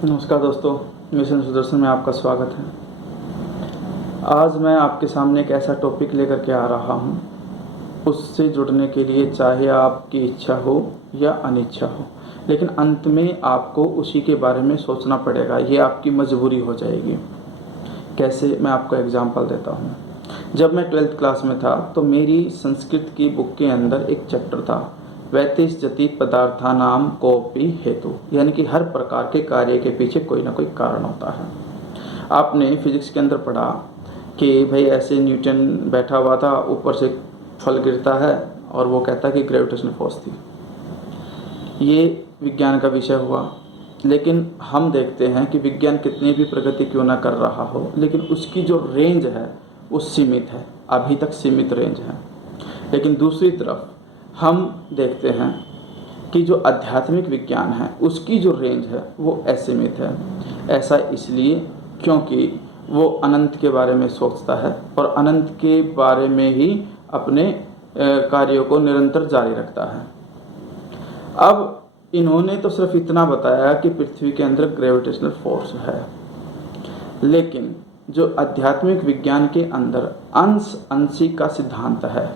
नमस्कार दोस्तों, मिशन सुदर्शन में आपका स्वागत है। आज मैं आपके सामने एक ऐसा टॉपिक लेकर के आ रहा हूँ, उससे जुड़ने के लिए चाहे आपकी इच्छा हो या अनिच्छा हो, लेकिन अंत में आपको उसी के बारे में सोचना पड़ेगा। ये आपकी मजबूरी हो जाएगी। कैसे, मैं आपको एग्जांपल देता हूँ। जब मैं 12th क्लास में था तो मेरी संस्कृत की बुक के अंदर एक चैप्टर था, वैतिश जति पदार्थानाम कोपि हेतु, यानी कि हर प्रकार के कार्य के पीछे कोई ना कोई कारण होता है। आपने फिजिक्स के अंदर पढ़ा कि भाई ऐसे न्यूटन बैठा हुआ था, ऊपर से फल गिरता है और वो कहता है कि ग्रेविटेशनल फोर्स थी। ये विज्ञान का विषय हुआ। लेकिन हम देखते हैं कि विज्ञान कितनी भी प्रगति क्यों ना कर रहा हो, लेकिन उसकी जो रेंज है वो सीमित है, अभी तक सीमित रेंज है। लेकिन दूसरी तरफ हम देखते हैं कि जो आध्यात्मिक विज्ञान है उसकी जो रेंज है वो असीमित है। ऐसा इसलिए क्योंकि वो अनंत के बारे में सोचता है और अनंत के बारे में ही अपने कार्यों को निरंतर जारी रखता है। अब इन्होंने तो सिर्फ इतना बताया कि पृथ्वी के अंदर ग्रेविटेशनल फोर्स है, लेकिन जो आध्यात्मिक विज्ञान के अंदर अंश अंशी का सिद्धांत है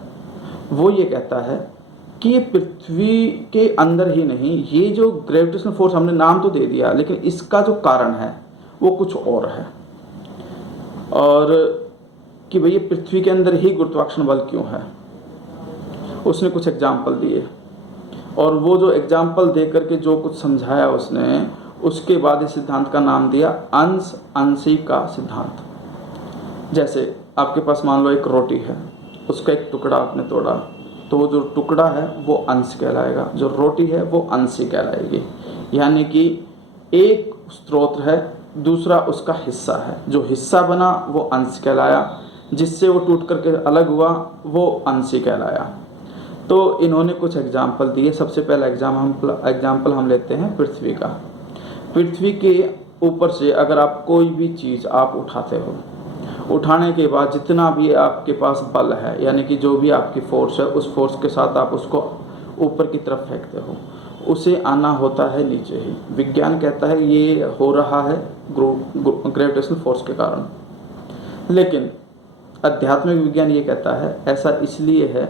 वो ये कहता है कि ये पृथ्वी के अंदर ही नहीं, ये जो ग्रेविटेशनल फोर्स हमने नाम तो दे दिया, लेकिन इसका जो कारण है वो कुछ और है। और कि भाई ये पृथ्वी के अंदर ही गुरुत्वाकर्षण बल क्यों है, उसने कुछ एग्जाम्पल दिए और वो जो एग्जाम्पल दे करके जो कुछ समझाया उसने, उसके बाद इस सिद्धांत का नाम दिया अंश अंशी का सिद्धांत। जैसे आपके पास मान लो एक रोटी है, उसका एक टुकड़ा आपने तोड़ा तो वो जो टुकड़ा है वो अंश कहलाएगा, जो रोटी है वो अंशी कहलाएगी। यानी कि एक स्रोत है, दूसरा उसका हिस्सा है। जो हिस्सा बना वो अंश कहलाया, जिससे वो टूट करके अलग हुआ वो अंशी कहलाया। तो इन्होंने कुछ एग्जाम्पल दिए। सबसे पहला एग्जाम्पल हम लेते हैं पृथ्वी का। पृथ्वी के ऊपर से अगर आप कोई भी चीज़ आप उठाते हो, उठाने के बाद जितना भी आपके पास बल है, यानी कि जो भी आपकी फोर्स है, उस फोर्स के साथ आप उसको ऊपर की तरफ फेंकते हो, उसे आना होता है नीचे ही। विज्ञान कहता है ये हो रहा है ग्रेविटेशनल फोर्स के कारण, लेकिन आध्यात्मिक विज्ञान ये कहता है ऐसा इसलिए है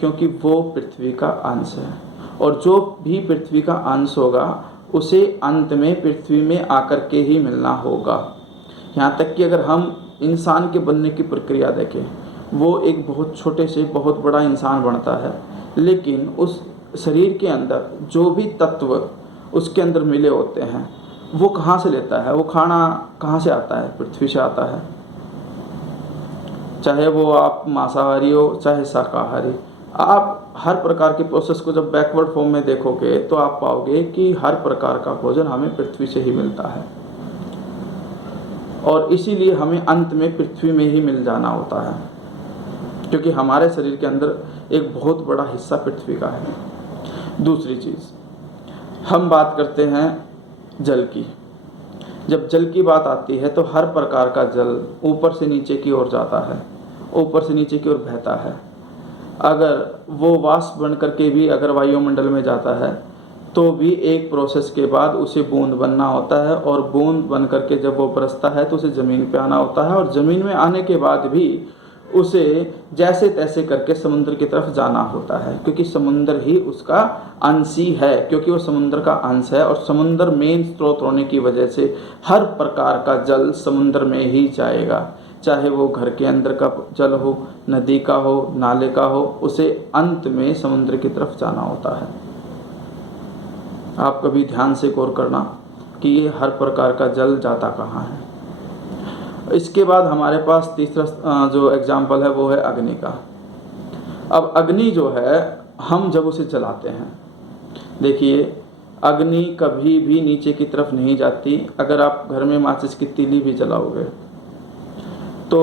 क्योंकि वो पृथ्वी का अंश है, और जो भी पृथ्वी का अंश होगा उसे अंत में पृथ्वी में आकर के ही मिलना होगा। यहाँ तक कि अगर हम इंसान के बनने की प्रक्रिया देखें, वो एक बहुत छोटे से बहुत बड़ा इंसान बनता है, लेकिन उस शरीर के अंदर जो भी तत्व उसके अंदर मिले होते हैं वो कहाँ से लेता है, वो खाना कहाँ से आता है, पृथ्वी से आता है। चाहे वो आप मांसाहारी हो चाहे शाकाहारी, आप हर प्रकार के प्रोसेस को जब बैकवर्ड फॉर्म में देखोगे तो आप पाओगे कि हर प्रकार का भोजन हमें पृथ्वी से ही मिलता है, और इसीलिए हमें अंत में पृथ्वी में ही मिल जाना होता है, क्योंकि हमारे शरीर के अंदर एक बहुत बड़ा हिस्सा पृथ्वी का है। दूसरी चीज़, हम बात करते हैं जल की। जब जल की बात आती है तो हर प्रकार का जल ऊपर से नीचे की ओर जाता है, ऊपर से नीचे की ओर बहता है। अगर वो वाष्प बन करके भी अगर वायुमंडल में जाता है तो भी एक प्रोसेस के बाद उसे बूंद बनना होता है, और बूंद बन करके जब वो बरसता है तो उसे ज़मीन पे आना होता है, और ज़मीन में आने के बाद भी उसे जैसे तैसे करके समुद्र की तरफ जाना होता है, क्योंकि समुद्र ही उसका अंश ही है, क्योंकि वो समुद्र का अंश है। और समुद्र मेन स्रोत होने की वजह से हर प्रकार का जल समुद्र में ही जाएगा, चाहे वो घर के अंदर का जल हो, नदी का हो, नाले का हो, उसे अंत में समुद्र की तरफ जाना होता है। आप कभी ध्यान से गौर करना कि ये हर प्रकार का जल जाता कहाँ है। इसके बाद हमारे पास तीसरा जो एग्जाम्पल है वो है अग्नि का। अब अग्नि जो है, हम जब उसे जलाते हैं, देखिए अग्नि कभी भी नीचे की तरफ नहीं जाती। अगर आप घर में माचिस की तीली भी जलाओगे तो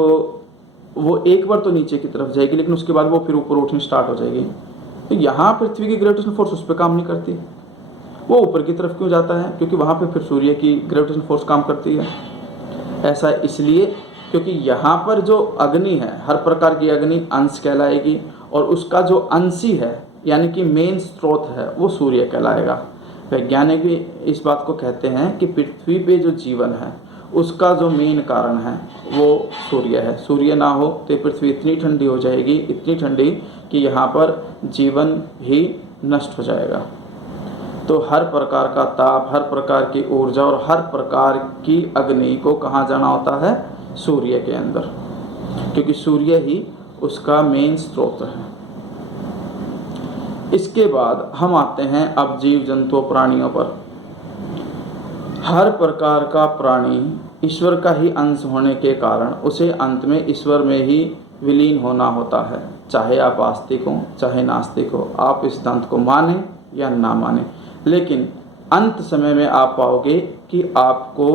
वो एक बार तो नीचे की तरफ जाएगी, लेकिन उसके बाद वो फिर ऊपर उठनी स्टार्ट हो जाएगी। तो यहाँ पृथ्वी की ग्रेविटेशनल फोर्स उस पर काम नहीं करती, वो ऊपर की तरफ क्यों जाता है, क्योंकि वहाँ पे फिर सूर्य की ग्रेविटेशनल फोर्स काम करती है। ऐसा इसलिए क्योंकि यहाँ पर जो अग्नि है, हर प्रकार की अग्नि अंश कहलाएगी, और उसका जो अंशी है यानी कि मेन स्रोत है वो सूर्य कहलाएगा। वैज्ञानिक भी इस बात को कहते हैं कि पृथ्वी पे जो जीवन है उसका जो मेन कारण है वो सूर्य है। सूर्य ना हो तो पृथ्वी इतनी ठंडी हो जाएगी, इतनी ठंडी कि यहाँ पर जीवन भी नष्ट हो जाएगा। तो हर प्रकार का ताप, हर प्रकार की ऊर्जा और हर प्रकार की अग्नि को कहाँ जाना होता है? सूर्य के अंदर, क्योंकि सूर्य ही उसका मेन स्रोत है। इसके बाद हम आते हैं अब जीव जंतु प्राणियों पर। हर प्रकार का प्राणी ईश्वर का ही अंश होने के कारण उसे अंत में ईश्वर में ही विलीन होना होता है। चाहे आप आस्तिक हो चाहे नास्तिक हो, आप इस सिद्धांत को माने या ना माने, लेकिन अंत समय में आप पाओगे कि आपको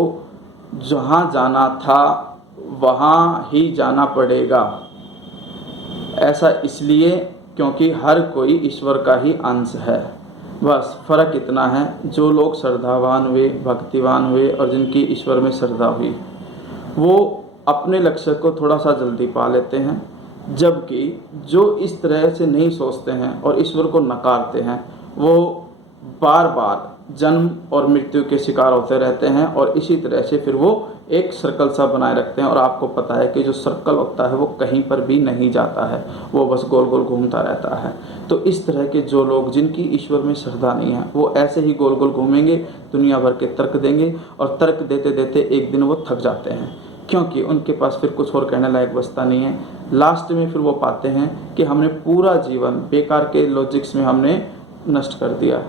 जहाँ जाना था वहाँ ही जाना पड़ेगा। ऐसा इसलिए क्योंकि हर कोई ईश्वर का ही अंश है। बस फ़र्क इतना है, जो लोग श्रद्धावान हुए, भक्तिवान हुए और जिनकी ईश्वर में श्रद्धा हुई, वो अपने लक्ष्य को थोड़ा सा जल्दी पा लेते हैं, जबकि जो इस तरह से नहीं सोचते हैं और ईश्वर को नकारते हैं वो बार बार जन्म और मृत्यु के शिकार होते रहते हैं और इसी तरह से फिर वो एक सर्कल सा बनाए रखते हैं। और आपको पता है कि जो सर्कल होता है वो कहीं पर भी नहीं जाता है, वो बस गोल गोल घूमता रहता है। तो इस तरह के जो लोग जिनकी ईश्वर में श्रद्धा नहीं है वो ऐसे ही गोल गोल घूमेंगे, दुनिया भर के तर्क देंगे और तर्क देते देते एक दिन वो थक जाते हैं, क्योंकि उनके पास फिर कुछ और कहने लायक बचता नहीं है। लास्ट में फिर वो पाते हैं कि हमने पूरा जीवन बेकार के लॉजिक्स में हमने नष्ट कर दिया।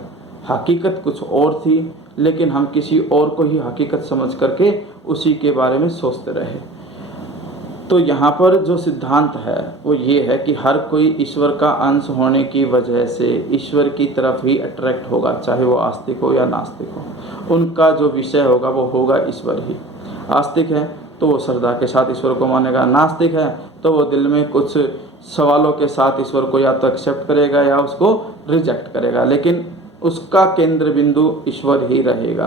हकीकत कुछ और थी, लेकिन हम किसी और को ही हकीकत समझ करके उसी के बारे में सोचते रहे। तो यहाँ पर जो सिद्धांत है वो ये है कि हर कोई ईश्वर का अंश होने की वजह से ईश्वर की तरफ ही अट्रैक्ट होगा, चाहे वो आस्तिक हो या नास्तिक हो। उनका जो विषय होगा वो होगा ईश्वर ही। आस्तिक है तो वो श्रद्धा के साथ ईश्वर को मानेगा, नास्तिक है तो वो दिल में कुछ सवालों के साथ ईश्वर को या तो एक्सेप्ट करेगा या उसको रिजेक्ट करेगा, लेकिन उसका केंद्र बिंदु ईश्वर ही रहेगा।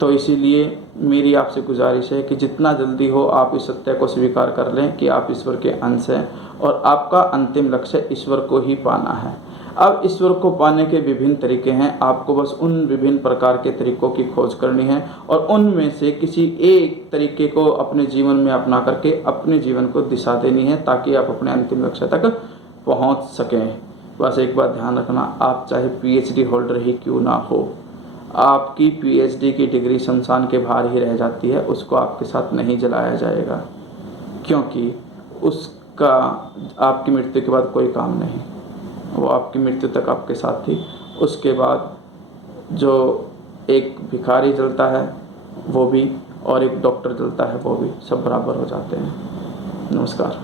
तो इसीलिए मेरी आपसे गुजारिश है कि जितना जल्दी हो आप इस सत्य को स्वीकार कर लें कि आप ईश्वर के अंश हैं और आपका अंतिम लक्ष्य ईश्वर को ही पाना है। अब ईश्वर को पाने के विभिन्न तरीके हैं, आपको बस उन विभिन्न प्रकार के तरीकों की खोज करनी है और उनमें से किसी एक तरीके को अपने जीवन में अपना करके अपने जीवन को दिशा देनी है, ताकि आप अपने अंतिम लक्ष्य तक पहुंच सकें। बस एक बात ध्यान रखना, आप चाहे पीएचडी होल्डर ही क्यों ना हो, आपकी पीएचडी की डिग्री शमशान के बाहर ही रह जाती है, उसको आपके साथ नहीं जलाया जाएगा, क्योंकि उसका आपकी मृत्यु के बाद कोई काम नहीं। वो आपकी मृत्यु तक आपके साथ थी। उसके बाद जो एक भिखारी जलता है वो भी और एक डॉक्टर जलता है वो भी, सब बराबर हो जाते हैं। नमस्कार।